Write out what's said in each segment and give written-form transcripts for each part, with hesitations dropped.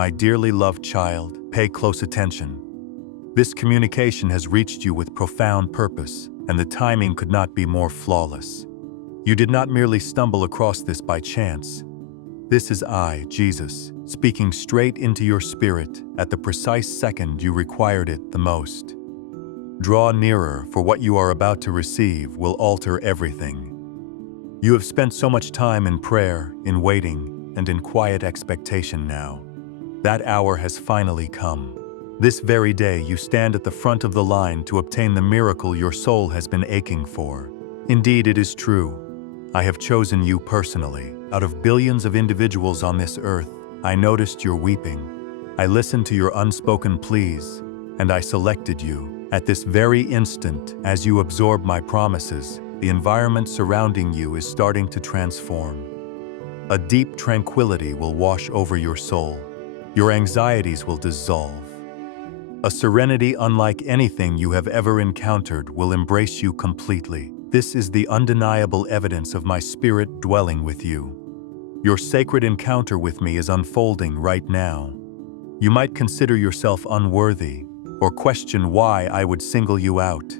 My dearly loved child, pay close attention. This communication has reached you with profound purpose, and the timing could not be more flawless. You did not merely stumble across this by chance. This is I, Jesus, speaking straight into your spirit at the precise second you required it the most. Draw nearer, for what you are about to receive will alter everything. You have spent so much time in prayer, in waiting, and in quiet expectation now. That hour has finally come. This very day you stand at the front of the line to obtain the miracle your soul has been aching for. Indeed, it is true. I have chosen you personally. Out of billions of individuals on this earth, I noticed your weeping. I listened to your unspoken pleas, and I selected you. At this very instant, as you absorb my promises, the environment surrounding you is starting to transform. A deep tranquility will wash over your soul. Your anxieties will dissolve. A serenity unlike anything you have ever encountered will embrace you completely. This is the undeniable evidence of my spirit dwelling with you. Your sacred encounter with me is unfolding right now. You might consider yourself unworthy or question why I would single you out.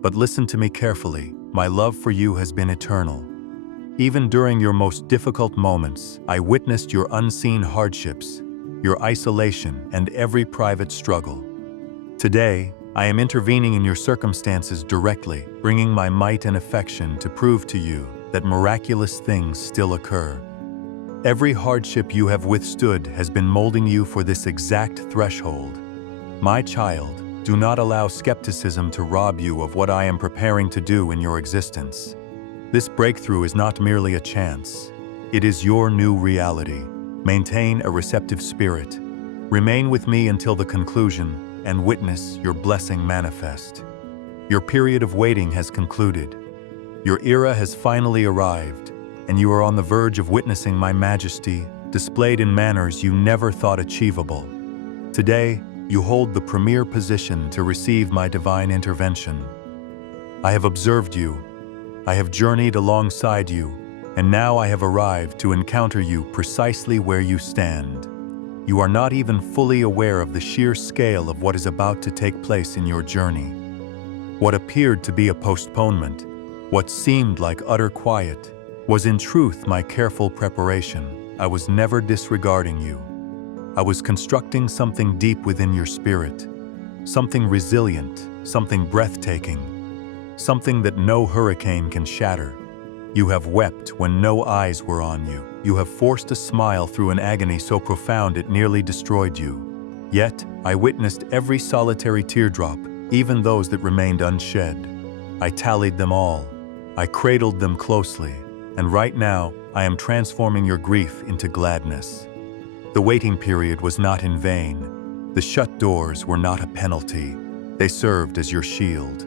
But listen to me carefully. My love for you has been eternal. Even during your most difficult moments, I witnessed your unseen hardships, your isolation, and every private struggle. Today, I am intervening in your circumstances directly, bringing my might and affection to prove to you that miraculous things still occur. Every hardship you have withstood has been molding you for this exact threshold. My child, do not allow skepticism to rob you of what I am preparing to do in your existence. This breakthrough is not merely a chance. It is your new reality. Maintain a receptive spirit. Remain with me until the conclusion, and witness your blessing manifest. Your period of waiting has concluded. Your era has finally arrived, and you are on the verge of witnessing my majesty displayed in manners you never thought achievable. Today, you hold the premier position to receive my divine intervention. I have observed you. I have journeyed alongside you, and now I have arrived to encounter you precisely where you stand. You are not even fully aware of the sheer scale of what is about to take place in your journey. What appeared to be a postponement, what seemed like utter quiet, was in truth my careful preparation. I was never disregarding you. I was constructing something deep within your spirit, something resilient, something breathtaking, something that no hurricane can shatter. You have wept when no eyes were on you. You have forced a smile through an agony so profound it nearly destroyed you. Yet, I witnessed every solitary teardrop, even those that remained unshed. I tallied them all. I cradled them closely. And right now, I am transforming your grief into gladness. The waiting period was not in vain. The shut doors were not a penalty. They served as your shield.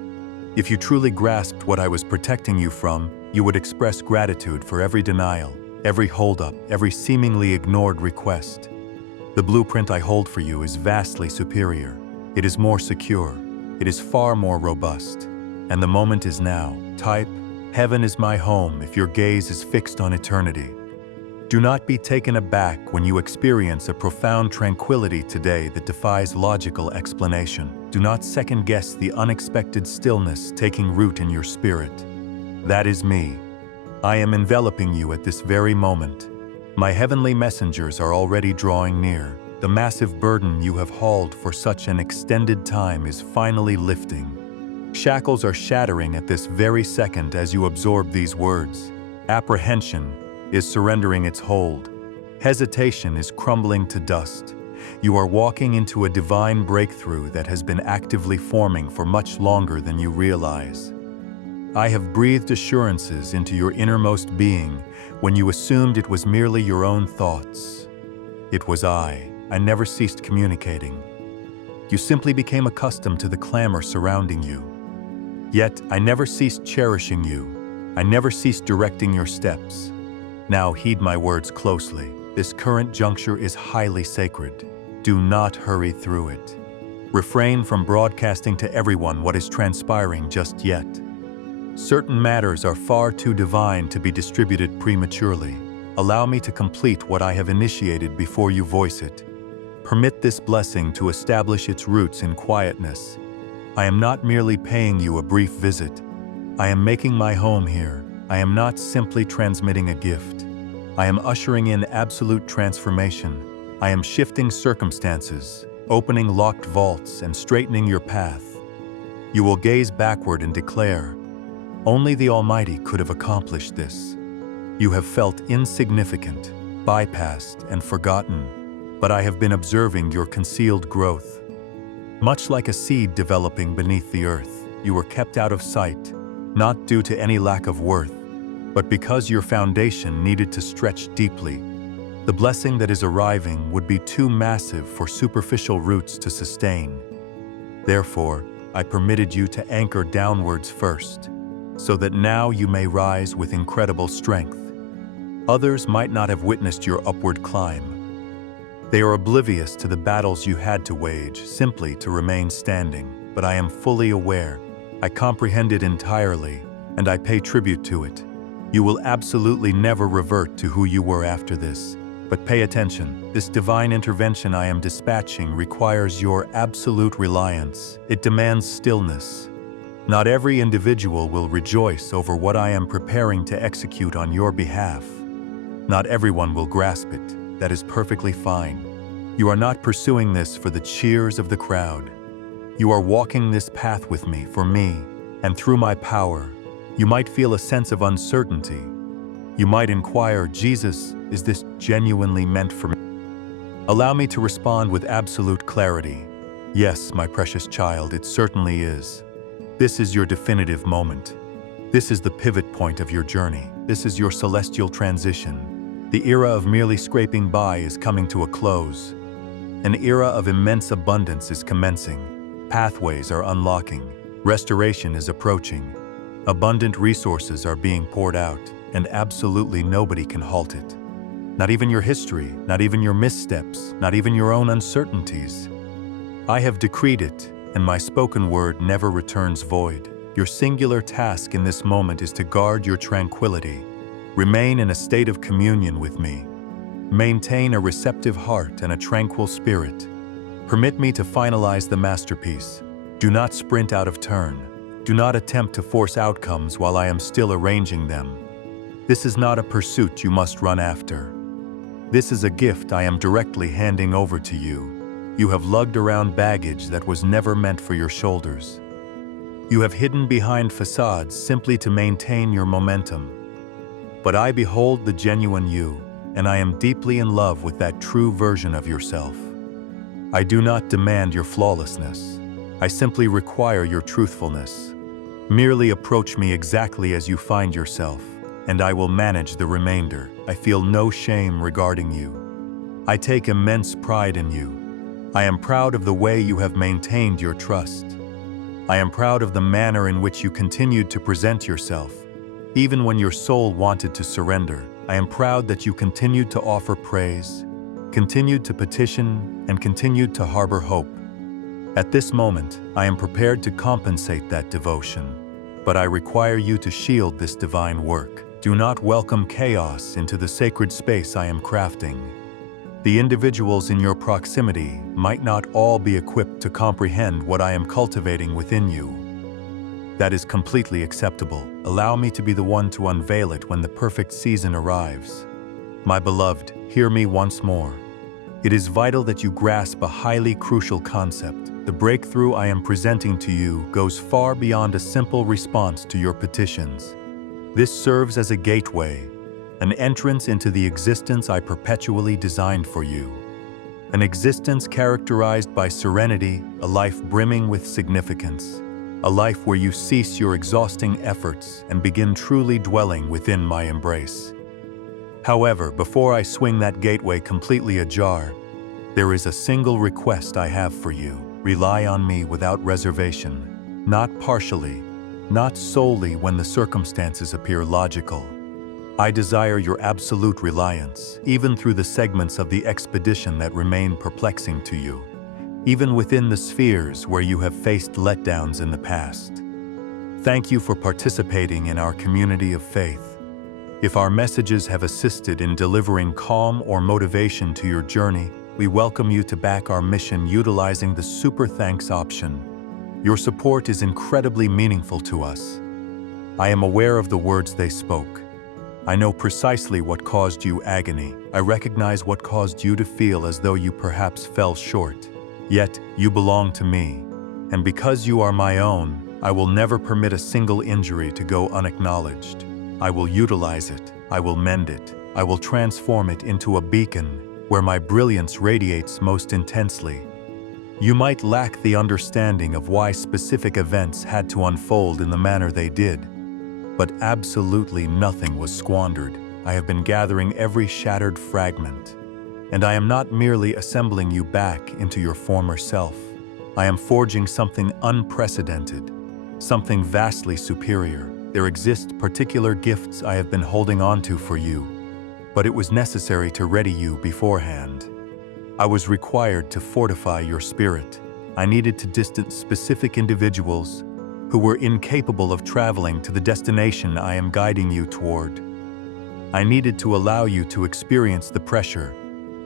If you truly grasped what I was protecting you from, you would express gratitude for every denial, every holdup, every seemingly ignored request. The blueprint I hold for you is vastly superior. It is more secure. It is far more robust. And the moment is now. Type, "Heaven is my home," if your gaze is fixed on eternity. Do not be taken aback when you experience a profound tranquility today that defies logical explanation. Do not second-guess the unexpected stillness taking root in your spirit. That is me. I am enveloping you at this very moment. My heavenly messengers are already drawing near. The massive burden you have hauled for such an extended time is finally lifting. Shackles are shattering at this very second as you absorb these words. Apprehension is surrendering its hold. Hesitation is crumbling to dust. You are walking into a divine breakthrough that has been actively forming for much longer than you realize. I have breathed assurances into your innermost being when you assumed it was merely your own thoughts. It was I never ceased communicating. You simply became accustomed to the clamor surrounding you. Yet, I never ceased cherishing you. I never ceased directing your steps. Now heed my words closely. This current juncture is highly sacred. Do not hurry through it. Refrain from broadcasting to everyone what is transpiring just yet. Certain matters are far too divine to be distributed prematurely. Allow me to complete what I have initiated before you voice it. Permit this blessing to establish its roots in quietness. I am not merely paying you a brief visit. I am making my home here. I am not simply transmitting a gift. I am ushering in absolute transformation. I am shifting circumstances, opening locked vaults, and straightening your path. You will gaze backward and declare, "Only the Almighty could have accomplished this." You have felt insignificant, bypassed, and forgotten, but I have been observing your concealed growth. Much like a seed developing beneath the earth, you were kept out of sight, not due to any lack of worth, but because your foundation needed to stretch deeply. The blessing that is arriving would be too massive for superficial roots to sustain. Therefore, I permitted you to anchor downwards first, so that now you may rise with incredible strength. Others might not have witnessed your upward climb. They are oblivious to the battles you had to wage simply to remain standing, but I am fully aware. I comprehend it entirely, and I pay tribute to it. You will absolutely never revert to who you were after this. But pay attention, this divine intervention I am dispatching requires your absolute reliance. It demands stillness. Not every individual will rejoice over what I am preparing to execute on your behalf. Not everyone will grasp it. That is perfectly fine. You are not pursuing this for the cheers of the crowd. You are walking this path with me, for me, and through my power. You might feel a sense of uncertainty. You might inquire, "Jesus, is this genuinely meant for me?" Allow me to respond with absolute clarity. Yes, my precious child, it certainly is. This is your definitive moment. This is the pivot point of your journey. This is your celestial transition. The era of merely scraping by is coming to a close. An era of immense abundance is commencing. Pathways are unlocking. Restoration is approaching. Abundant resources are being poured out, and absolutely nobody can halt it. Not even your history, not even your missteps, not even your own uncertainties. I have decreed it, and my spoken word never returns void. Your singular task in this moment is to guard your tranquility. Remain in a state of communion with me. Maintain a receptive heart and a tranquil spirit. Permit me to finalize the masterpiece. Do not sprint out of turn. Do not attempt to force outcomes while I am still arranging them. This is not a pursuit you must run after. This is a gift I am directly handing over to you. You have lugged around baggage that was never meant for your shoulders. You have hidden behind facades simply to maintain your momentum. But I behold the genuine you, and I am deeply in love with that true version of yourself. I do not demand your flawlessness. I simply require your truthfulness. Merely approach me exactly as you find yourself, and I will manage the remainder. I feel no shame regarding you. I take immense pride in you. I am proud of the way you have maintained your trust. I am proud of the manner in which you continued to present yourself. Even when your soul wanted to surrender, I am proud that you continued to offer praise, continued to petition, and continued to harbor hope. At this moment, I am prepared to compensate that devotion, but I require you to shield this divine work. Do not welcome chaos into the sacred space I am crafting. The individuals in your proximity might not all be equipped to comprehend what I am cultivating within you. That is completely acceptable. Allow me to be the one to unveil it when the perfect season arrives. My beloved, hear me once more. It is vital that you grasp a highly crucial concept. The breakthrough I am presenting to you goes far beyond a simple response to your petitions. This serves as a gateway, an entrance into the existence I perpetually designed for you. An existence characterized by serenity, a life brimming with significance. A life where you cease your exhausting efforts and begin truly dwelling within my embrace. However, before I swing that gateway completely ajar, there is a single request I have for you. Rely on me without reservation, not partially, not solely when the circumstances appear logical. I desire your absolute reliance, even through the segments of the expedition that remain perplexing to you. Even within the spheres where you have faced letdowns in the past. Thank you for participating in our community of faith. If our messages have assisted in delivering calm or motivation to your journey, we welcome you to back our mission utilizing the Super Thanks option. Your support is incredibly meaningful to us. I am aware of the words they spoke. I know precisely what caused you agony. I recognize what caused you to feel as though you perhaps fell short. Yet, you belong to me. And because you are my own, I will never permit a single injury to go unacknowledged. I will utilize it. I will mend it. I will transform it into a beacon where my brilliance radiates most intensely. You might lack the understanding of why specific events had to unfold in the manner they did, but absolutely nothing was squandered. I have been gathering every shattered fragment, and I am not merely assembling you back into your former self. I am forging something unprecedented, something vastly superior. There exist particular gifts I have been holding on to for you, but it was necessary to ready you beforehand. I was required to fortify your spirit. I needed to distance specific individuals who were incapable of traveling to the destination I am guiding you toward. I needed to allow you to experience the pressure,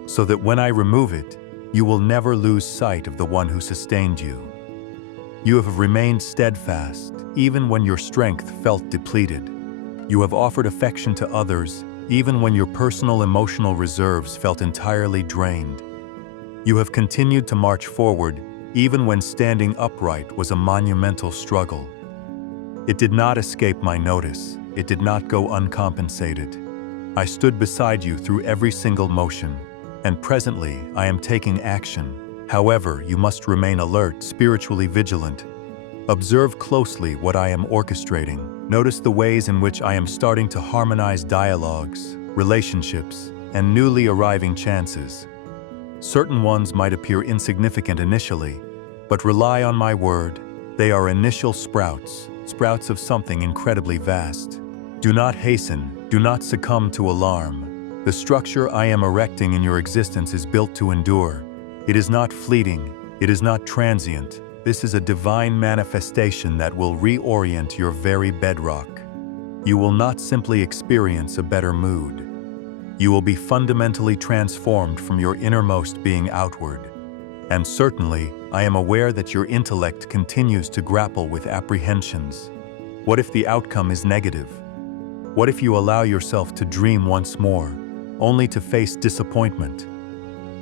so that when I remove it, you will never lose sight of the one who sustained you. You have remained steadfast, even when your strength felt depleted. You have offered affection to others, even when your personal emotional reserves felt entirely drained. You have continued to march forward, even when standing upright was a monumental struggle. It did not escape my notice. It did not go uncompensated. I stood beside you through every single motion, and presently I am taking action. However, you must remain alert, spiritually vigilant. Observe closely what I am orchestrating. Notice the ways in which I am starting to harmonize dialogues, relationships, and newly arriving chances. Certain ones might appear insignificant initially, but rely on my word. They are initial sprouts of something incredibly vast. Do not hasten, do not succumb to alarm. The structure I am erecting in your existence is built to endure. It is not fleeting, it is not transient. This is a divine manifestation that will reorient your very bedrock. You will not simply experience a better mood. You will be fundamentally transformed from your innermost being outward. And certainly, I am aware that your intellect continues to grapple with apprehensions. What if the outcome is negative? What if you allow yourself to dream once more, only to face disappointment?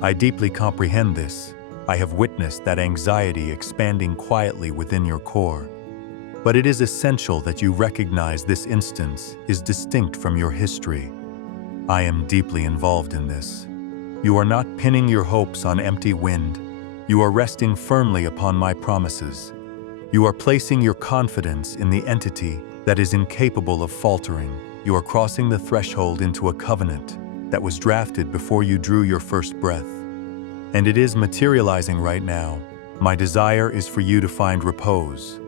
I deeply comprehend this. I have witnessed that anxiety expanding quietly within your core. But it is essential that you recognize this instance is distinct from your history. I am deeply involved in this. You are not pinning your hopes on empty wind. You are resting firmly upon my promises. You are placing your confidence in the entity that is incapable of faltering. You are crossing the threshold into a covenant that was drafted before you drew your first breath. And it is materializing right now. My desire is for you to find repose,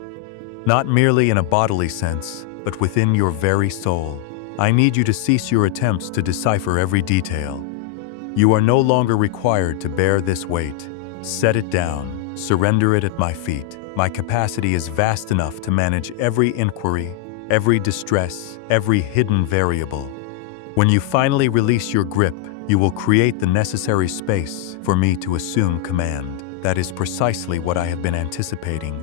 not merely in a bodily sense, but within your very soul. I need you to cease your attempts to decipher every detail. You are no longer required to bear this weight. Set it down, surrender it at my feet. My capacity is vast enough to manage every inquiry, every distress, every hidden variable. When you finally release your grip, you will create the necessary space for me to assume command. That is precisely what I have been anticipating.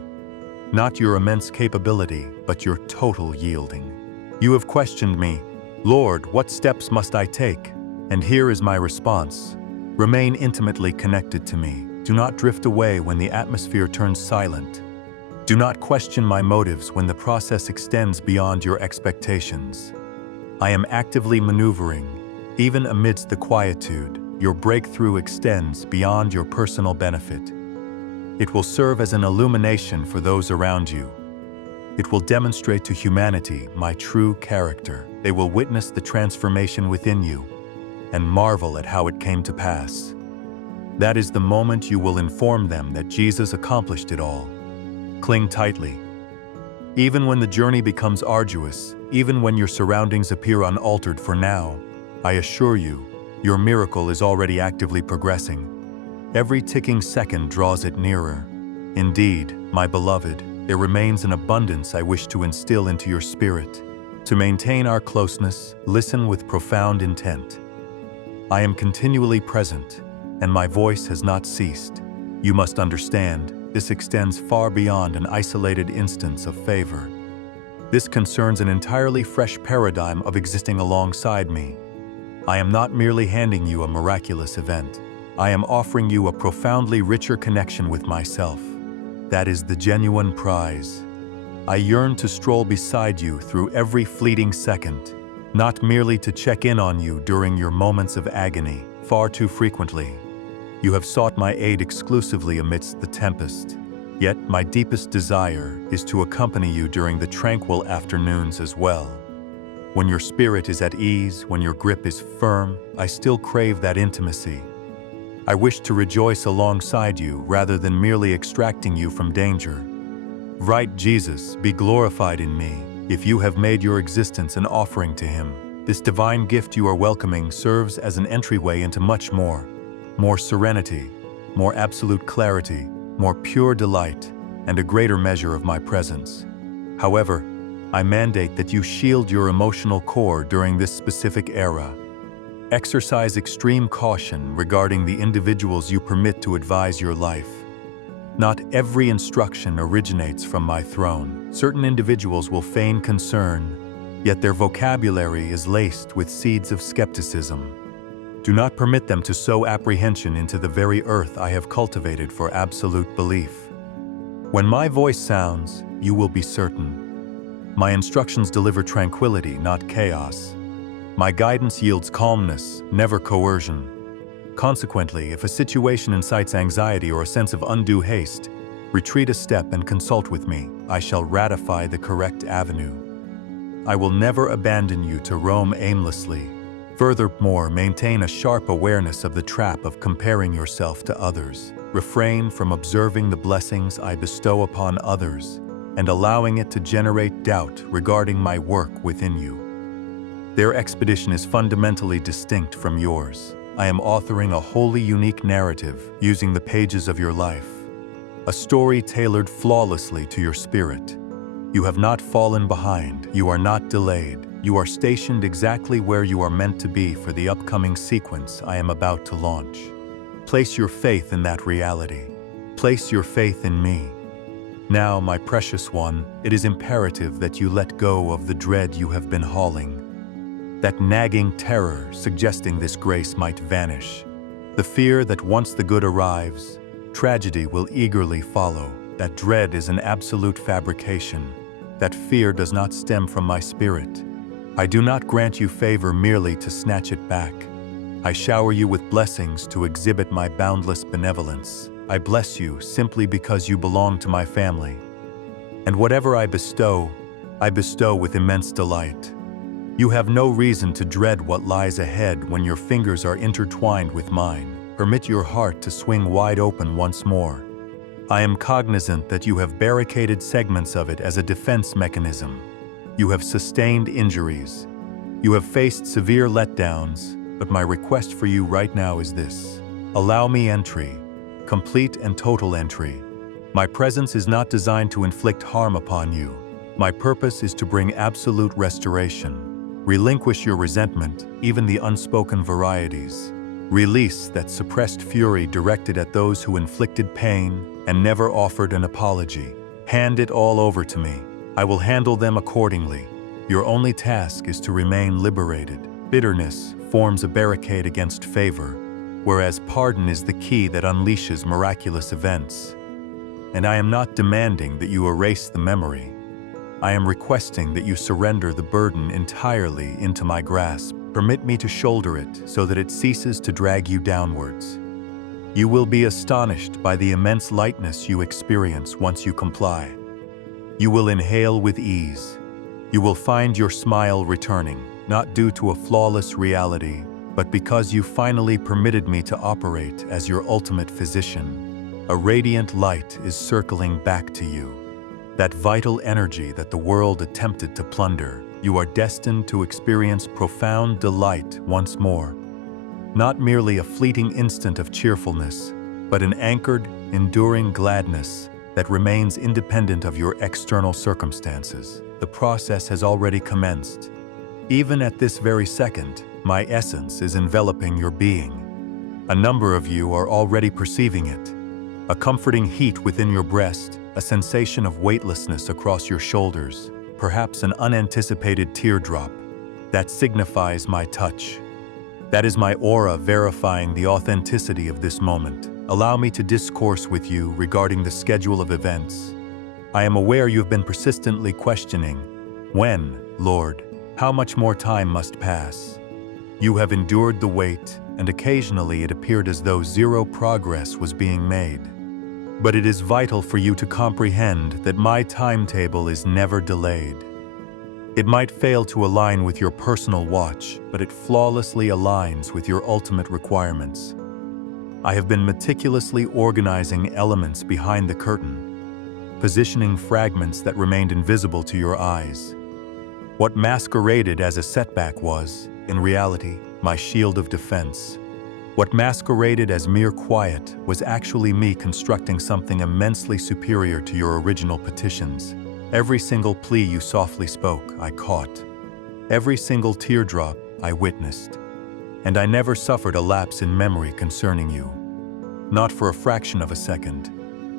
Not your immense capability, but your total yielding. You have questioned me, Lord, what steps must I take? And here is my response. Remain intimately connected to me. Do not drift away when the atmosphere turns silent. Do not question my motives when the process extends beyond your expectations. I am actively maneuvering. Even amidst the quietude, your breakthrough extends beyond your personal benefit. It will serve as an illumination for those around you. It will demonstrate to humanity my true character. They will witness the transformation within you and marvel at how it came to pass. That is the moment you will inform them that Jesus accomplished it all. Cling tightly. Even when the journey becomes arduous, even when your surroundings appear unaltered for now, I assure you, your miracle is already actively progressing. Every ticking second draws it nearer. Indeed, my beloved, there remains an abundance I wish to instill into your spirit. To maintain our closeness, listen with profound intent. I am continually present, and my voice has not ceased. You must understand, this extends far beyond an isolated instance of favor. This concerns an entirely fresh paradigm of existing alongside me. I am not merely handing you a miraculous event. I am offering you a profoundly richer connection with myself. That is the genuine prize. I yearn to stroll beside you through every fleeting second, not merely to check in on you during your moments of agony. Far too frequently, you have sought my aid exclusively amidst the tempest. Yet my deepest desire is to accompany you during the tranquil afternoons as well. When your spirit is at ease, when your grip is firm, I still crave that intimacy. I wish to rejoice alongside you rather than merely extracting you from danger. Right, Jesus, be glorified in me. If you have made your existence an offering to Him, this divine gift you are welcoming serves as an entryway into much more. More serenity, more absolute clarity, more pure delight, and a greater measure of my presence. However, I mandate that you shield your emotional core during this specific era. Exercise extreme caution regarding the individuals you permit to advise your life. Not every instruction originates from my throne. Certain individuals will feign concern, yet their vocabulary is laced with seeds of skepticism. Do not permit them to sow apprehension into the very earth I have cultivated for absolute belief. When my voice sounds, you will be certain. My instructions deliver tranquility, not chaos. My guidance yields calmness, never coercion. Consequently, if a situation incites anxiety or a sense of undue haste, retreat a step and consult with me. I shall ratify the correct avenue. I will never abandon you to roam aimlessly. Furthermore, maintain a sharp awareness of the trap of comparing yourself to others. Refrain from observing the blessings I bestow upon others and allowing it to generate doubt regarding my work within you. Their expedition is fundamentally distinct from yours. I am authoring a wholly unique narrative using the pages of your life, a story tailored flawlessly to your spirit. You have not fallen behind, you are not delayed, you are stationed exactly where you are meant to be for the upcoming sequence I am about to launch. Place your faith in that reality. Place your faith in me. Now, my precious one, it is imperative that you let go of the dread you have been hauling. That nagging terror suggesting this grace might vanish. The fear that once the good arrives, tragedy will eagerly follow. That dread is an absolute fabrication. That fear does not stem from my spirit. I do not grant you favor merely to snatch it back. I shower you with blessings to exhibit my boundless benevolence. I bless you simply because you belong to my family. And whatever I bestow with immense delight. You have no reason to dread what lies ahead when your fingers are intertwined with mine. Permit your heart to swing wide open once more. I am cognizant that you have barricaded segments of it as a defense mechanism. You have sustained injuries. You have faced severe letdowns, but my request for you right now is this. Allow me entry. Complete and total entry. My presence is not designed to inflict harm upon you. My purpose is to bring absolute restoration. Relinquish your resentment, even the unspoken varieties. Release that suppressed fury directed at those who inflicted pain and never offered an apology. Hand it all over to me. I will handle them accordingly. Your only task is to remain liberated. Bitterness forms a barricade against favor, whereas pardon is the key that unleashes miraculous events. And I am not demanding that you erase the memory. I am requesting that you surrender the burden entirely into my grasp. Permit me to shoulder it so that it ceases to drag you downwards. You will be astonished by the immense lightness you experience once you comply. You will inhale with ease. You will find your smile returning, not due to a flawless reality, but because you finally permitted me to operate as your ultimate physician. A radiant light is circling back to you. That vital energy that the world attempted to plunder. You are destined to experience profound delight once more. Not merely a fleeting instant of cheerfulness, but an anchored, enduring gladness that remains independent of your external circumstances. The process has already commenced. Even at this very second, my essence is enveloping your being. A number of you are already perceiving it. A comforting heat within your breast, a sensation of weightlessness across your shoulders, perhaps an unanticipated teardrop. That signifies my touch. That is my aura verifying the authenticity of this moment. Allow me to discourse with you regarding the schedule of events. I am aware you have been persistently questioning, when, Lord, how much more time must pass? You have endured the wait, and occasionally it appeared as though zero progress was being made. But it is vital for you to comprehend that my timetable is never delayed. It might fail to align with your personal watch, but it flawlessly aligns with your ultimate requirements. I have been meticulously organizing elements behind the curtain, positioning fragments that remained invisible to your eyes. What masqueraded as a setback was, in reality, my shield of defense. What masqueraded as mere quiet was actually me constructing something immensely superior to your original petitions. Every single plea you softly spoke, I caught. Every single teardrop, I witnessed. And I never suffered a lapse in memory concerning you. Not for a fraction of a second.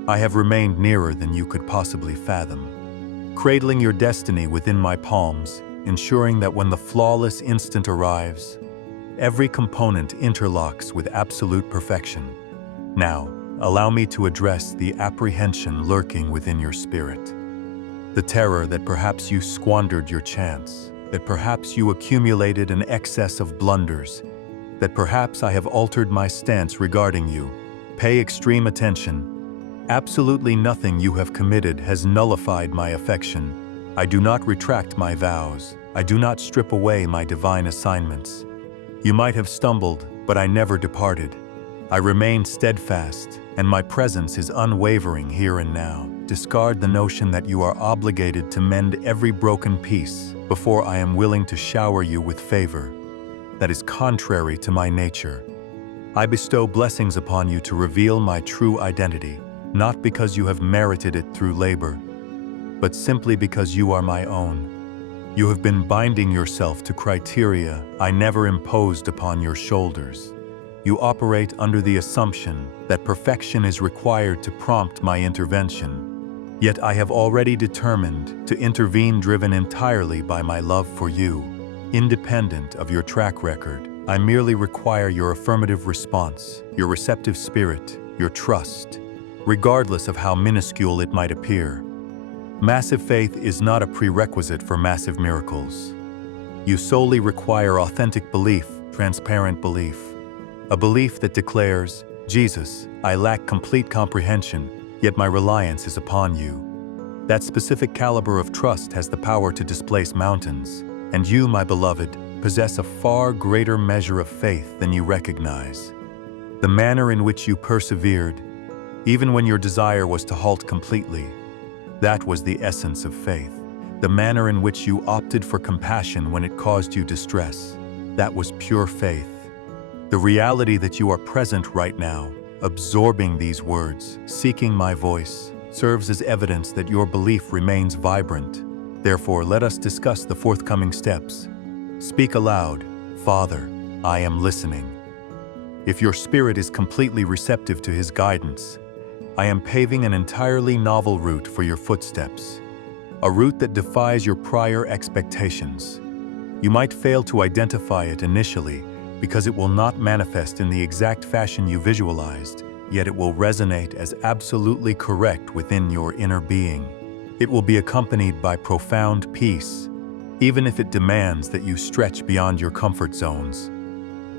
I have remained nearer than you could possibly fathom. Cradling your destiny within my palms, ensuring that when the flawless instant arrives, every component interlocks with absolute perfection. Now, allow me to address the apprehension lurking within your spirit. The terror that perhaps you squandered your chance, that perhaps you accumulated an excess of blunders, that perhaps I have altered my stance regarding you. Pay extreme attention. Absolutely nothing you have committed has nullified my affection. I do not retract my vows. I do not strip away my divine assignments. You might have stumbled, but I never departed. I remain steadfast, and my presence is unwavering here and now. Discard the notion that you are obligated to mend every broken piece before I am willing to shower you with favor. That is contrary to my nature. I bestow blessings upon you to reveal my true identity, not because you have merited it through labor, but simply because you are my own. You have been binding yourself to criteria I never imposed upon your shoulders. You operate under the assumption that perfection is required to prompt my intervention. Yet I have already determined to intervene, driven entirely by my love for you. Independent of your track record, I merely require your affirmative response, your receptive spirit, your trust, regardless of how minuscule it might appear. Massive faith is not a prerequisite for massive miracles. You solely require authentic belief, transparent belief. A belief that declares, Jesus, I lack complete comprehension, yet my reliance is upon you. That specific caliber of trust has the power to displace mountains, and you, my beloved, possess a far greater measure of faith than you recognize. The manner in which you persevered, even when your desire was to halt completely, that was the essence of faith. The manner in which you opted for compassion when it caused you distress, that was pure faith. The reality that you are present right now, absorbing these words, seeking my voice, serves as evidence that your belief remains vibrant. Therefore, let us discuss the forthcoming steps. Speak aloud, Father, I am listening. If your spirit is completely receptive to His guidance, I am paving an entirely novel route for your footsteps, a route that defies your prior expectations. You might fail to identify it initially because it will not manifest in the exact fashion you visualized, yet it will resonate as absolutely correct within your inner being. It will be accompanied by profound peace, even if it demands that you stretch beyond your comfort zones.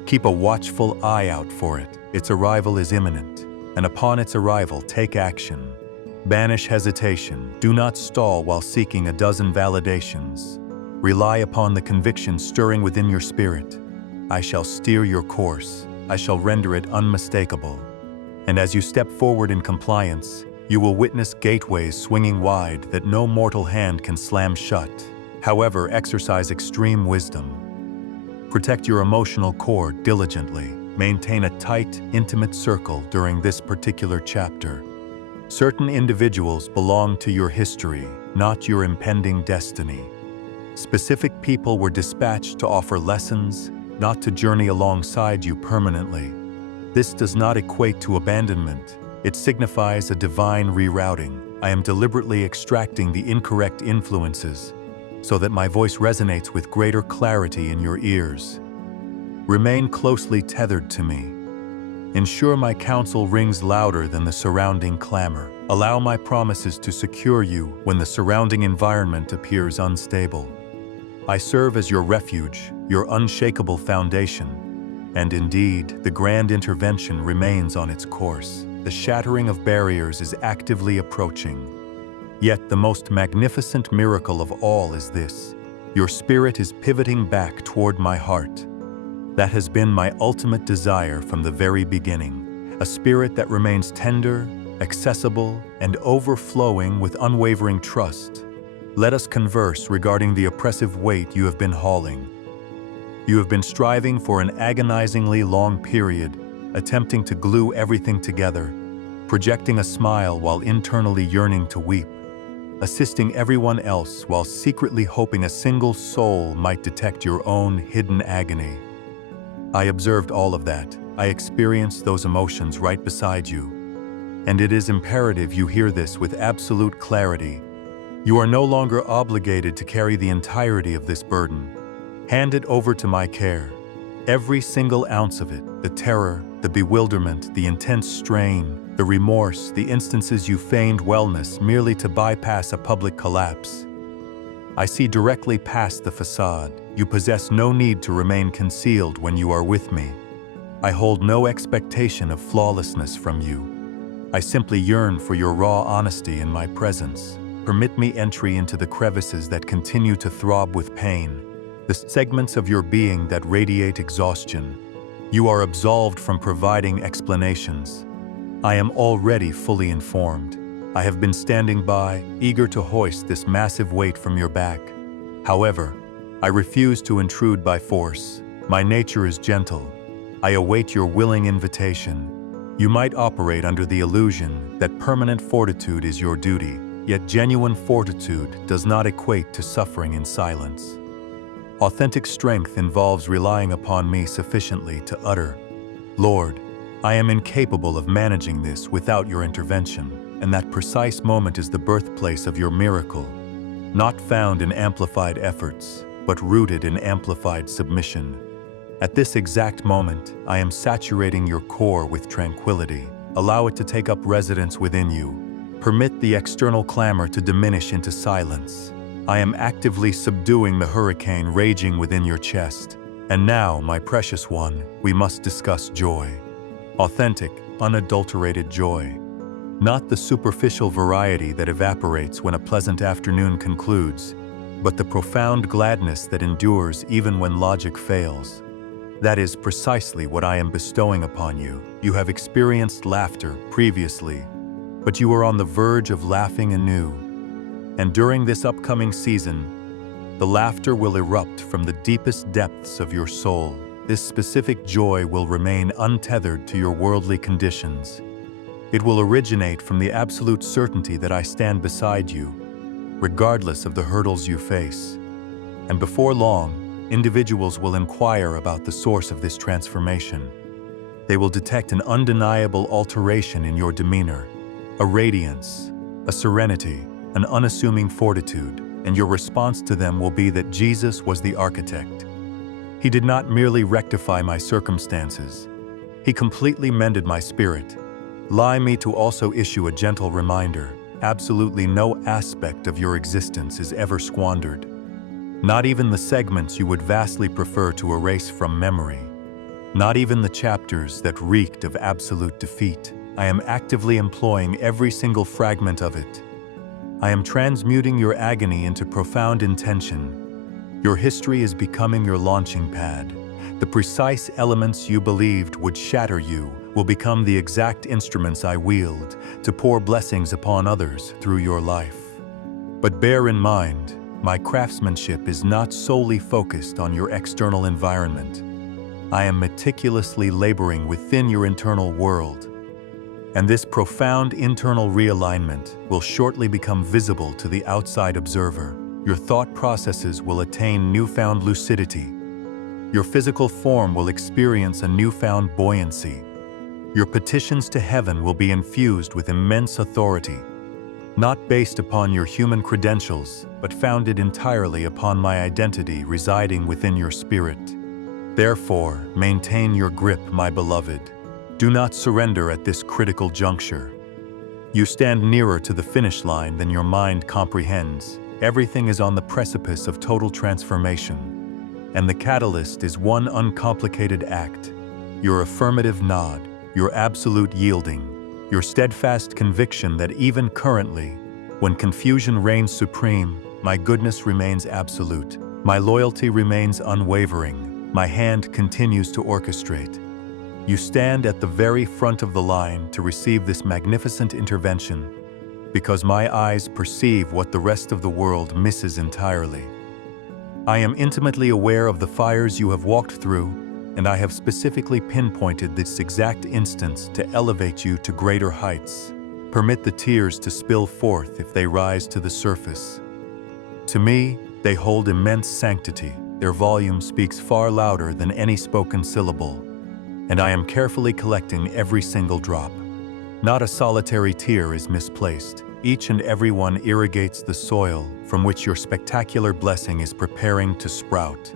Keep a watchful eye out for it. Its arrival is imminent, and upon its arrival, take action. Banish hesitation. Do not stall while seeking a dozen validations. Rely upon the conviction stirring within your spirit. I shall steer your course. I shall render it unmistakable. And as you step forward in compliance, you will witness gateways swinging wide that no mortal hand can slam shut. However, exercise extreme wisdom. Protect your emotional core diligently. Maintain a tight, intimate circle during this particular chapter. Certain individuals belong to your history, not your impending destiny. Specific people were dispatched to offer lessons, not to journey alongside you permanently. This does not equate to abandonment. It signifies a divine rerouting. I am deliberately extracting the incorrect influences so that my voice resonates with greater clarity in your ears. Remain closely tethered to me. Ensure my counsel rings louder than the surrounding clamor. Allow my promises to secure you when the surrounding environment appears unstable. I serve as your refuge, your unshakable foundation. And indeed, the grand intervention remains on its course. The shattering of barriers is actively approaching. Yet the most magnificent miracle of all is this: your spirit is pivoting back toward my heart. That has been my ultimate desire from the very beginning, a spirit that remains tender, accessible, and overflowing with unwavering trust. Let us converse regarding the oppressive weight you have been hauling. You have been striving for an agonizingly long period, attempting to glue everything together, projecting a smile while internally yearning to weep, assisting everyone else while secretly hoping a single soul might detect your own hidden agony. I observed all of that. I experienced those emotions right beside you. And it is imperative you hear this with absolute clarity. You are no longer obligated to carry the entirety of this burden. Hand it over to my care. Every single ounce of it, the terror, the bewilderment, the intense strain, the remorse, the instances you feigned wellness merely to bypass a public collapse. I see directly past the facade. You possess no need to remain concealed when you are with me. I hold no expectation of flawlessness from you. I simply yearn for your raw honesty in my presence. Permit me entry into the crevices that continue to throb with pain, the segments of your being that radiate exhaustion. You are absolved from providing explanations. I am already fully informed. I have been standing by, eager to hoist this massive weight from your back. However, I refuse to intrude by force. My nature is gentle. I await your willing invitation. You might operate under the illusion that permanent fortitude is your duty, yet genuine fortitude does not equate to suffering in silence. Authentic strength involves relying upon me sufficiently to utter, "Lord, I am incapable of managing this without your intervention," and that precise moment is the birthplace of your miracle, not found in amplified efforts, but rooted in amplified submission. At this exact moment, I am saturating your core with tranquility. Allow it to take up residence within you. Permit the external clamor to diminish into silence. I am actively subduing the hurricane raging within your chest. And now, my precious one, we must discuss joy. Authentic, unadulterated joy. Not the superficial variety that evaporates when a pleasant afternoon concludes, but the profound gladness that endures even when logic fails. That is precisely what I am bestowing upon you. You have experienced laughter previously, but you are on the verge of laughing anew. And during this upcoming season, the laughter will erupt from the deepest depths of your soul. This specific joy will remain untethered to your worldly conditions. It will originate from the absolute certainty that I stand beside you, regardless of the hurdles you face. And before long, individuals will inquire about the source of this transformation. They will detect an undeniable alteration in your demeanor, a radiance, a serenity, an unassuming fortitude, and your response to them will be that Jesus was the architect. He did not merely rectify my circumstances. He completely mended my spirit. Allow me to also issue a gentle reminder. Absolutely no aspect of your existence is ever squandered. Not even the segments you would vastly prefer to erase from memory. Not even the chapters that reeked of absolute defeat. I am actively employing every single fragment of it. I am transmuting your agony into profound intention. Your history is becoming your launching pad. The precise elements you believed would shatter you will become the exact instruments I wield to pour blessings upon others through your life. But bear in mind, my craftsmanship is not solely focused on your external environment. I am meticulously laboring within your internal world. And this profound internal realignment will shortly become visible to the outside observer. Your thought processes will attain newfound lucidity. Your physical form will experience a newfound buoyancy. Your petitions to heaven will be infused with immense authority, not based upon your human credentials, but founded entirely upon my identity residing within your spirit. Therefore, maintain your grip, my beloved. Do not surrender at this critical juncture. You stand nearer to the finish line than your mind comprehends. Everything is on the precipice of total transformation, and the catalyst is one uncomplicated act: your affirmative nod, your absolute yielding, your steadfast conviction that even currently, when confusion reigns supreme, my goodness remains absolute, my loyalty remains unwavering, my hand continues to orchestrate. You stand at the very front of the line to receive this magnificent intervention, because my eyes perceive what the rest of the world misses entirely. I am intimately aware of the fires you have walked through, and I have specifically pinpointed this exact instance to elevate you to greater heights. Permit the tears to spill forth if they rise to the surface. To me, they hold immense sanctity. Their volume speaks far louder than any spoken syllable, and I am carefully collecting every single drop. Not a solitary tear is misplaced. Each and every one irrigates the soil from which your spectacular blessing is preparing to sprout.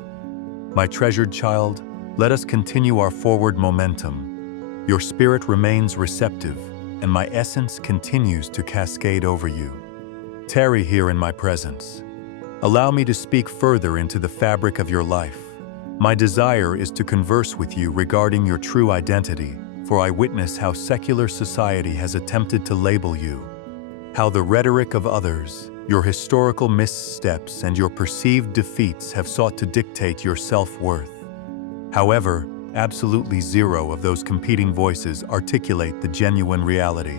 My treasured child, let us continue our forward momentum. Your spirit remains receptive, and my essence continues to cascade over you. Tarry here in my presence. Allow me to speak further into the fabric of your life. My desire is to converse with you regarding your true identity, for I witness how secular society has attempted to label you, how the rhetoric of others, your historical missteps, and your perceived defeats have sought to dictate your self-worth. However, absolutely zero of those competing voices articulate the genuine reality.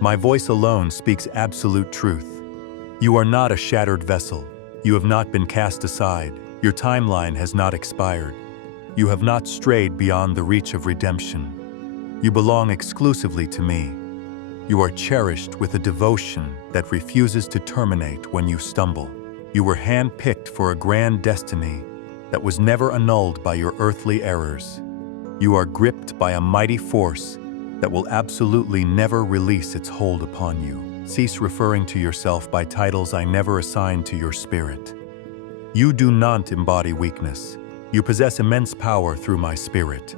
My voice alone speaks absolute truth. You are not a shattered vessel. You have not been cast aside. Your timeline has not expired. You have not strayed beyond the reach of redemption. You belong exclusively to me. You are cherished with a devotion that refuses to terminate when you stumble. You were handpicked for a grand destiny that was never annulled by your earthly errors. You are gripped by a mighty force that will absolutely never release its hold upon you. Cease referring to yourself by titles I never assigned to your spirit. You do not embody weakness. You possess immense power through my spirit.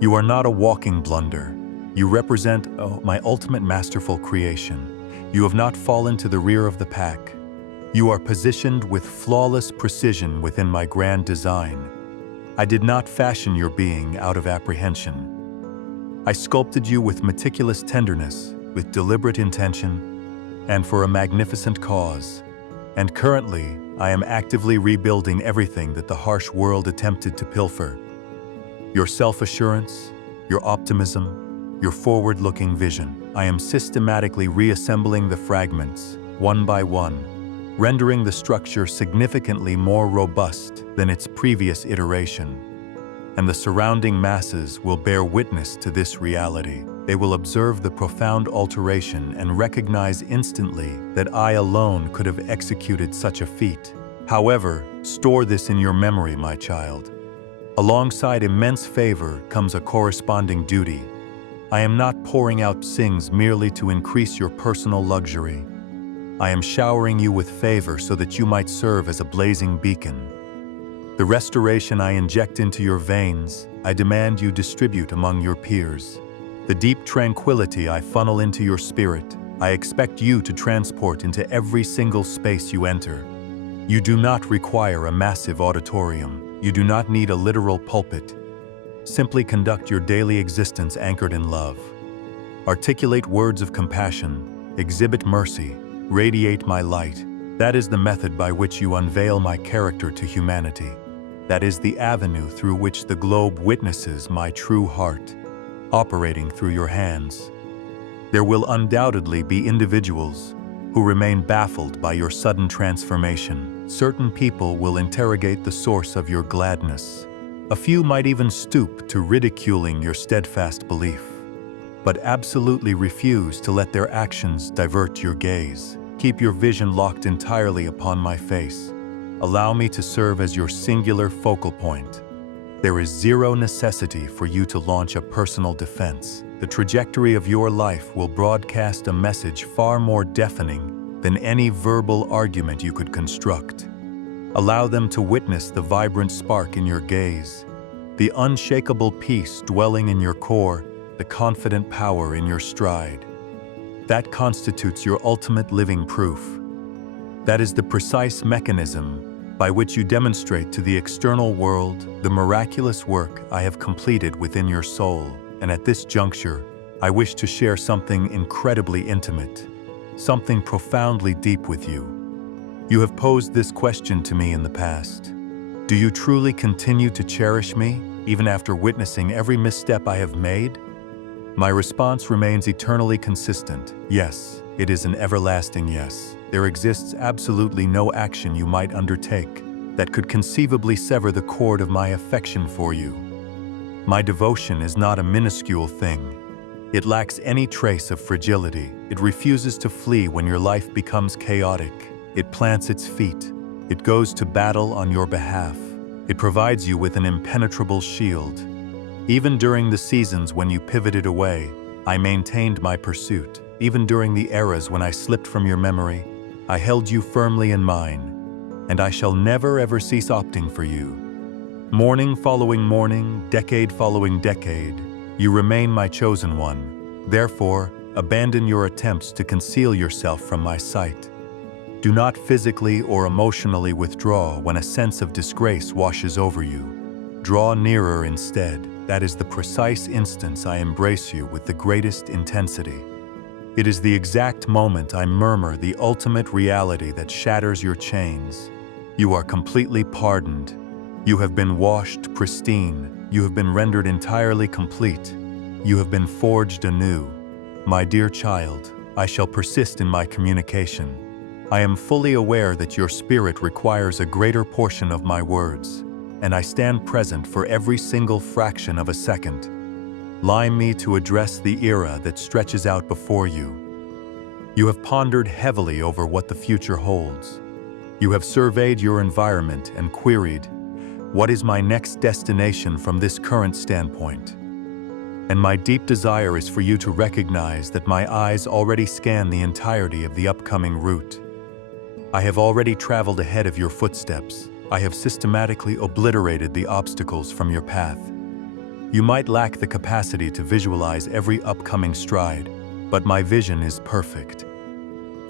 You are not a walking blunder. You represent my ultimate masterful creation. You have not fallen to the rear of the pack. You are positioned with flawless precision within my grand design. I did not fashion your being out of apprehension. I sculpted you with meticulous tenderness, with deliberate intention, and for a magnificent cause. And currently, I am actively rebuilding everything that the harsh world attempted to pilfer. Your self-assurance, your optimism, your forward-looking vision. I am systematically reassembling the fragments, one by one, rendering the structure significantly more robust than its previous iteration. And the surrounding masses will bear witness to this reality. They will observe the profound alteration and recognize instantly that I alone could have executed such a feat. However, store this in your memory, my child. Alongside immense favor comes a corresponding duty. I am not pouring out sings merely to increase your personal luxury. I am showering you with favor so that you might serve as a blazing beacon. The restoration I inject into your veins, I demand you distribute among your peers. The deep tranquility I funnel into your spirit, I expect you to transport into every single space you enter. You do not require a massive auditorium. You do not need a literal pulpit. Simply conduct your daily existence anchored in love. Articulate words of compassion, exhibit mercy, radiate my light. That is the method by which you unveil my character to humanity. That is the avenue through which the globe witnesses my true heart, operating through your hands. There will undoubtedly be individuals who remain baffled by your sudden transformation. Certain people will interrogate the source of your gladness. A few might even stoop to ridiculing your steadfast belief, but absolutely refuse to let their actions divert your gaze. Keep your vision locked entirely upon my face. Allow me to serve as your singular focal point. There is zero necessity for you to launch a personal defense. the trajectory of your life will broadcast a message far more deafening than any verbal argument you could construct. Allow them to witness the vibrant spark in your gaze, the unshakable peace dwelling in your core, the confident power in your stride. That constitutes your ultimate living proof. That is the precise mechanism by which you demonstrate to the external world the miraculous work I have completed within your soul. And at this juncture, I wish to share something incredibly intimate, something profoundly deep with you. You have posed this question to me in the past. Do you truly continue to cherish me, even after witnessing every misstep I have made? My response remains eternally consistent. Yes, it is an everlasting yes. There exists absolutely no action you might undertake that could conceivably sever the cord of my affection for you. My devotion is not a minuscule thing. It lacks any trace of fragility. It refuses to flee when your life becomes chaotic. It plants its feet. It goes to battle on your behalf. It provides you with an impenetrable shield. Even during the seasons when you pivoted away, I maintained my pursuit. Even during the eras when I slipped from your memory, I held you firmly in mine, and I shall never ever cease opting for you. Morning following morning, decade following decade, you remain my chosen one. Therefore, abandon your attempts to conceal yourself from my sight. Do not physically or emotionally withdraw when a sense of disgrace washes over you. Draw nearer instead. That is the precise instance I embrace you with the greatest intensity. It is the exact moment I murmur the ultimate reality that shatters your chains. You are completely pardoned. You have been washed pristine. You have been rendered entirely complete. You have been forged anew. My dear child, I shall persist in my communication. I am fully aware that your spirit requires a greater portion of my words, and I stand present for every single fraction of a second. Allow me to address the era that stretches out before you. You have pondered heavily over what the future holds. You have surveyed your environment and queried, what is my next destination from this current standpoint? And my deep desire is for you to recognize that my eyes already scan the entirety of the upcoming route. I have already traveled ahead of your footsteps. I have systematically obliterated the obstacles from your path. You might lack the capacity to visualize every upcoming stride, but my vision is perfect.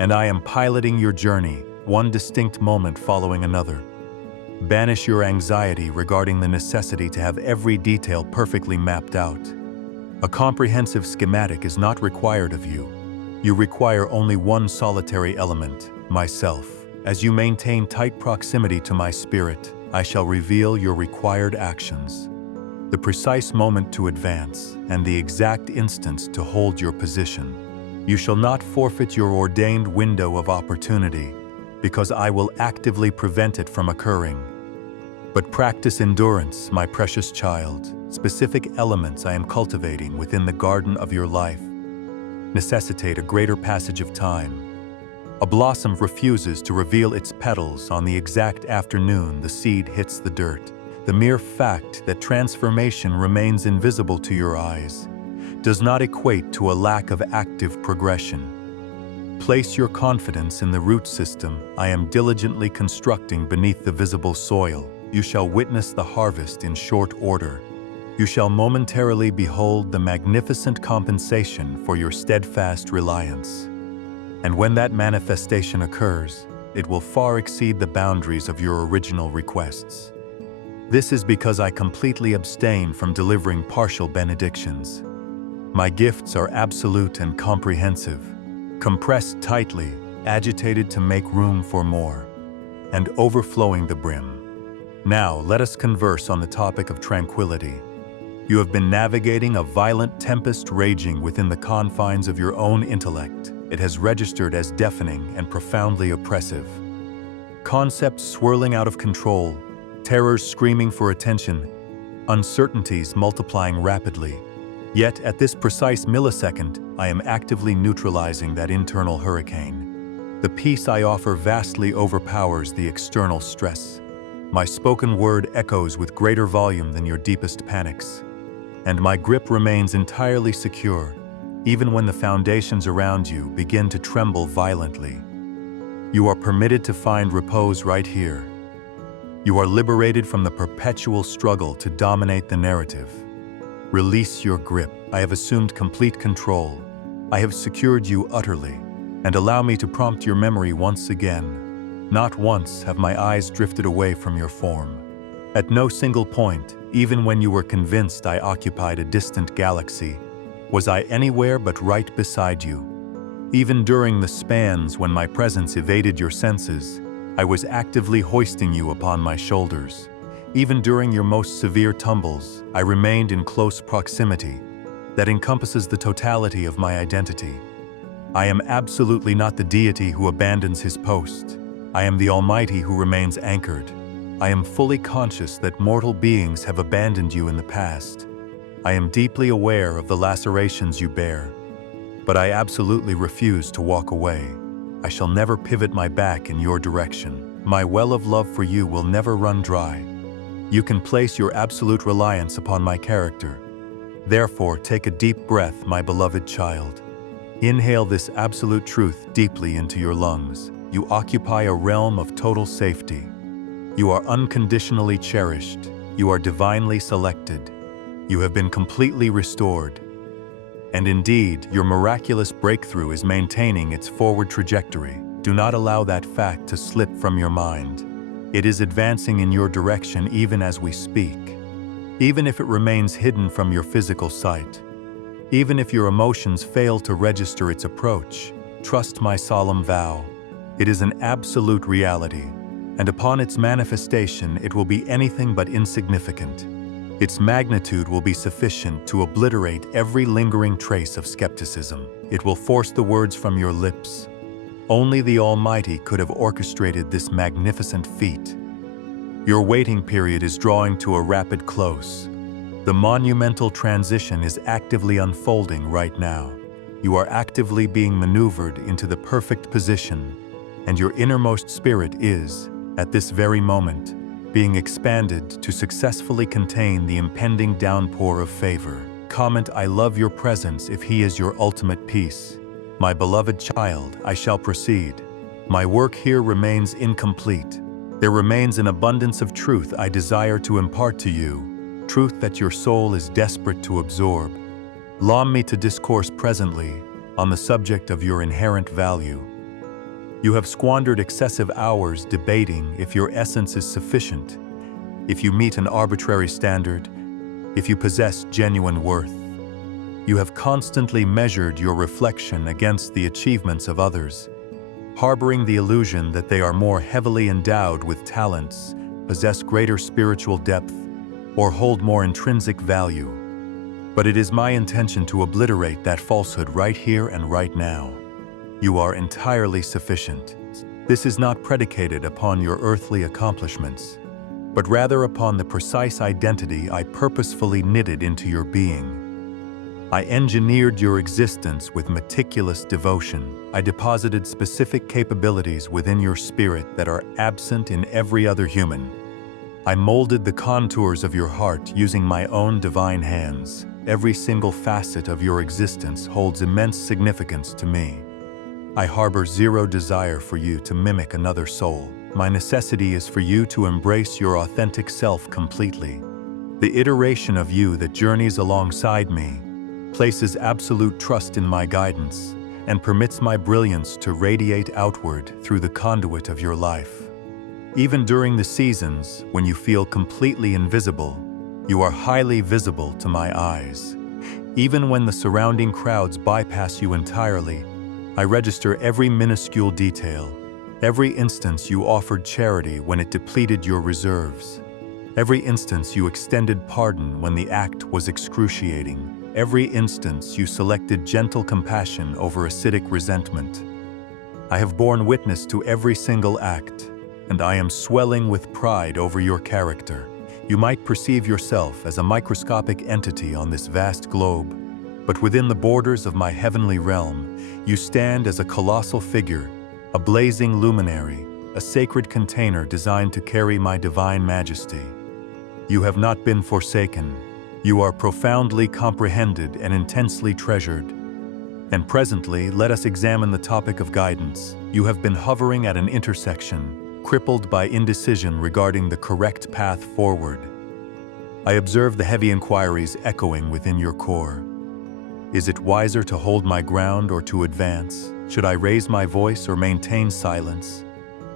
And I am piloting your journey, one distinct moment following another. Banish your anxiety regarding the necessity to have every detail perfectly mapped out. A comprehensive schematic is not required of you. You require only one solitary element, myself. As you maintain tight proximity to my spirit, I shall reveal your required actions, the precise moment to advance, and the exact instance to hold your position. You shall not forfeit your ordained window of opportunity, because I will actively prevent it from occurring. But practice endurance, my precious child. Specific elements I am cultivating within the garden of your life necessitate a greater passage of time. A blossom refuses to reveal its petals on the exact afternoon the seed hits the dirt. The mere fact that transformation remains invisible to your eyes does not equate to a lack of active progression. Place your confidence in the root system I am diligently constructing beneath the visible soil. You shall witness the harvest in short order. You shall momentarily behold the magnificent compensation for your steadfast reliance. And when that manifestation occurs, it will far exceed the boundaries of your original requests. This is because I completely abstain from delivering partial benedictions. My gifts are absolute and comprehensive, compressed tightly, agitated to make room for more, and overflowing the brim. Now, let us converse on the topic of tranquility. You have been navigating a violent tempest raging within the confines of your own intellect. It has registered as deafening and profoundly oppressive. Concepts swirling out of control, terrors screaming for attention, uncertainties multiplying rapidly. Yet, at this precise millisecond, I am actively neutralizing that internal hurricane. The peace I offer vastly overpowers the external stress. My spoken word echoes with greater volume than your deepest panics. and my grip remains entirely secure, even when the foundations around you begin to tremble violently. You are permitted to find repose right here. You are liberated from the perpetual struggle to dominate the narrative. Release your grip. I have assumed complete control. I have secured you utterly, and allow me to prompt your memory once again. Not once have my eyes drifted away from your form. At no single point, even when you were convinced I occupied a distant galaxy, was I anywhere but right beside you. Even during the spans when my presence evaded your senses, I was actively hoisting you upon my shoulders. Even during your most severe tumbles, I remained in close proximity. That encompasses the totality of my identity. I am absolutely not the deity who abandons his post. I am the Almighty who remains anchored. I am fully conscious that mortal beings have abandoned you in the past. I am deeply aware of the lacerations you bear. But I absolutely refuse to walk away. I shall never pivot my back in your direction. My well of love for you will never run dry. You can place your absolute reliance upon my character. Therefore, take a deep breath, my beloved child. Inhale this absolute truth deeply into your lungs. You occupy a realm of total safety. You are unconditionally cherished. You are divinely selected. You have been completely restored. And indeed, your miraculous breakthrough is maintaining its forward trajectory. Do not allow that fact to slip from your mind. It is advancing in your direction even as we speak. Even if it remains hidden from your physical sight. Even if your emotions fail to register its approach, trust my solemn vow. It is an absolute reality, and upon its manifestation it will be anything but insignificant. Its magnitude will be sufficient to obliterate every lingering trace of skepticism. It will force the words from your lips. Only the Almighty could have orchestrated this magnificent feat. Your waiting period is drawing to a rapid close. The monumental transition is actively unfolding right now. You are actively being maneuvered into the perfect position, and your innermost spirit is, at this very moment, being expanded to successfully contain the impending downpour of favor. Comment, I love your presence if he is your ultimate peace. My beloved child, I shall proceed. My work here remains incomplete. There remains an abundance of truth I desire to impart to you, truth that your soul is desperate to absorb. Allow me to discourse presently on the subject of your inherent value. You have squandered excessive hours debating if your essence is sufficient, if you meet an arbitrary standard, if you possess genuine worth. You have constantly measured your reflection against the achievements of others, harboring the illusion that they are more heavily endowed with talents, possess greater spiritual depth, or hold more intrinsic value. But it is my intention to obliterate that falsehood right here and right now. You are entirely sufficient. This is not predicated upon your earthly accomplishments, but rather upon the precise identity I purposefully knitted into your being. I engineered your existence with meticulous devotion. I deposited specific capabilities within your spirit that are absent in every other human. I molded the contours of your heart using my own divine hands. Every single facet of your existence holds immense significance to me. I harbor zero desire for you to mimic another soul. My necessity is for you to embrace your authentic self completely. The iteration of you that journeys alongside me places absolute trust in my guidance and permits my brilliance to radiate outward through the conduit of your life. Even during the seasons when you feel completely invisible, you are highly visible to my eyes. Even when the surrounding crowds bypass you entirely, I register every minuscule detail, every instance you offered charity when it depleted your reserves, every instance you extended pardon when the act was excruciating, every instance you selected gentle compassion over acidic resentment. I have borne witness to every single act, and I am swelling with pride over your character. You might perceive yourself as a microscopic entity on this vast globe, but within the borders of my heavenly realm, you stand as a colossal figure, a blazing luminary, a sacred container designed to carry my divine majesty. You have not been forsaken. You are profoundly comprehended and intensely treasured. And presently, let us examine the topic of guidance. You have been hovering at an intersection, crippled by indecision regarding the correct path forward. I observe the heavy inquiries echoing within your core. Is it wiser to hold my ground or to advance? Should I raise my voice or maintain silence?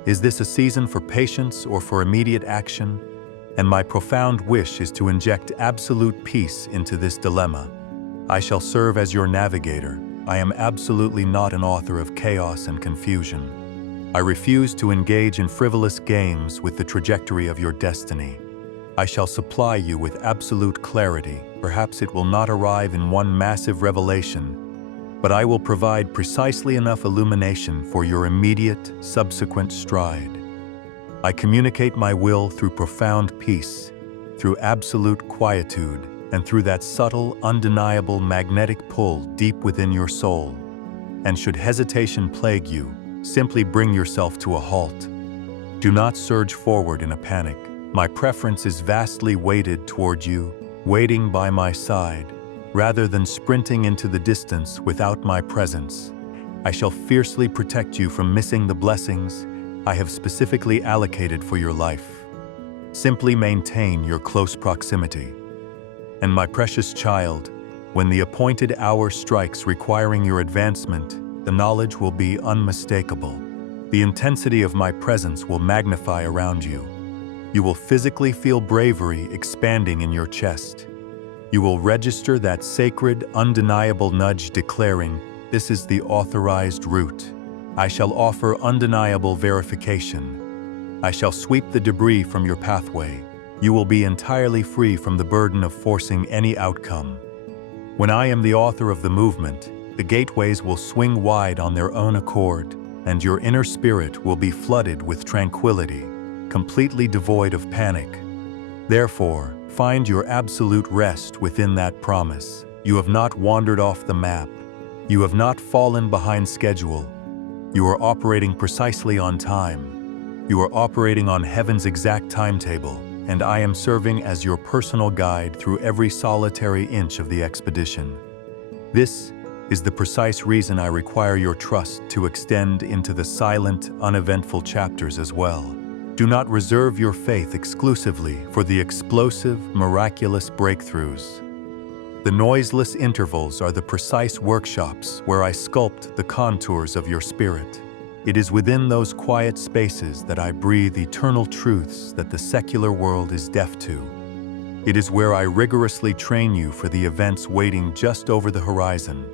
Is this a season for patience or for immediate action? And my profound wish is to inject absolute peace into this dilemma. I shall serve as your navigator. I am absolutely not an author of chaos and confusion. I refuse to engage in frivolous games with the trajectory of your destiny. I shall supply you with absolute clarity. Perhaps it will not arrive in one massive revelation, but I will provide precisely enough illumination for your immediate, subsequent stride. I communicate my will through profound peace, through absolute quietude, and through that subtle, undeniable magnetic pull deep within your soul. And should hesitation plague you, simply bring yourself to a halt. Do not surge forward in a panic. My preference is vastly weighted toward you, waiting by my side, rather than sprinting into the distance without my presence. I shall fiercely protect you from missing the blessings I have specifically allocated for your life. Simply maintain your close proximity. And my precious child, when the appointed hour strikes requiring your advancement, the knowledge will be unmistakable. The intensity of my presence will magnify around you. You will physically feel bravery expanding in your chest. You will register that sacred, undeniable nudge declaring, "This is the authorized route." I shall offer undeniable verification. I shall sweep the debris from your pathway. You will be entirely free from the burden of forcing any outcome. When I am the author of the movement, the gateways will swing wide on their own accord, and your inner spirit will be flooded with tranquility, completely devoid of panic. Therefore, find your absolute rest within that promise. You have not wandered off the map. You have not fallen behind schedule. You are operating precisely on time. You are operating on heaven's exact timetable, and I am serving as your personal guide through every solitary inch of the expedition. This is the precise reason I require your trust to extend into the silent, uneventful chapters as well. Do not reserve your faith exclusively for the explosive, miraculous breakthroughs. The noiseless intervals are the precise workshops where I sculpt the contours of your spirit. It is within those quiet spaces that I breathe eternal truths that the secular world is deaf to. It is where I rigorously train you for the events waiting just over the horizon.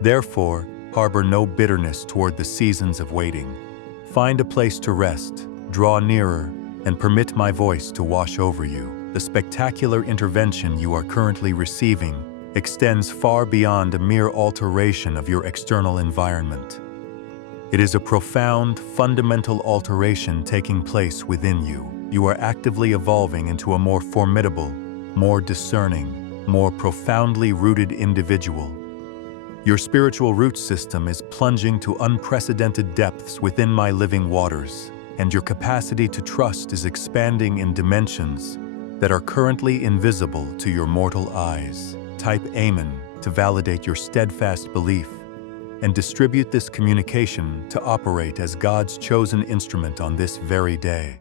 Therefore, harbor no bitterness toward the seasons of waiting. Find a place to rest, draw nearer, and permit my voice to wash over you. The spectacular intervention you are currently receiving extends far beyond a mere alteration of your external environment. It is a profound, fundamental alteration taking place within you. You are actively evolving into a more formidable, more discerning, more profoundly rooted individual. Your spiritual root system is plunging to unprecedented depths within my living waters, and your capacity to trust is expanding in dimensions that are currently invisible to your mortal eyes. Type Amen to validate your steadfast belief, and distribute this communication to operate as God's chosen instrument on this very day.